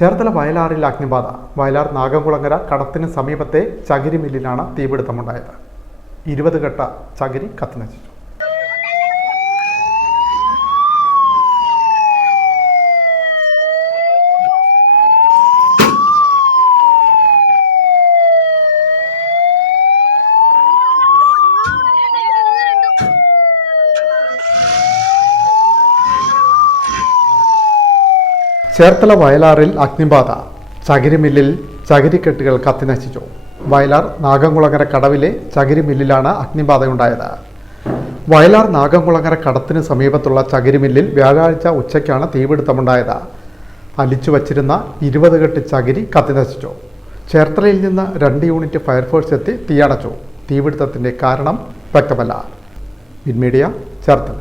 ചേർത്തല വയലാറിൽ അഗ്നിബാധ. വയലാർ നാഗംകുളങ്ങര കടത്തിന് സമീപത്തെ ചകിരി മില്ലിലാണ് തീപിടുത്തമുണ്ടായത്. ഇരുപത് ഘട്ട ചകിരി കത്തിനശിച്ചു. ചേർത്തല വയലാറിൽ അഗ്നിബാധ. ചകിരി മില്ലിൽ ചകിരിക്കെട്ടുകൾ കത്തിനശിച്ചു വയലാർ നാഗംകുളങ്ങര കടവിലെ ചകിരി മില്ലിലാണ് അഗ്നിബാധയുണ്ടായത്. വയലാർ നാഗംകുളങ്ങര കടത്തിന് സമീപത്തുള്ള ചകിരി മില്ലിൽ വ്യാഴാഴ്ച ഉച്ചയ്ക്കാണ് തീപിടുത്തമുണ്ടായത്. അലിച്ചു വച്ചിരുന്ന ഇരുപത് കെട്ട് ചകിരി കത്തിനശിച്ചു ചേർത്തലയിൽ നിന്ന് രണ്ട് യൂണിറ്റ് ഫയർഫോഴ്സ് എത്തി തീയണച്ചു തീപിടുത്തത്തിന്റെ കാരണം വ്യക്തമല്ല. വിൻമീഡിയ ചേർത്തല.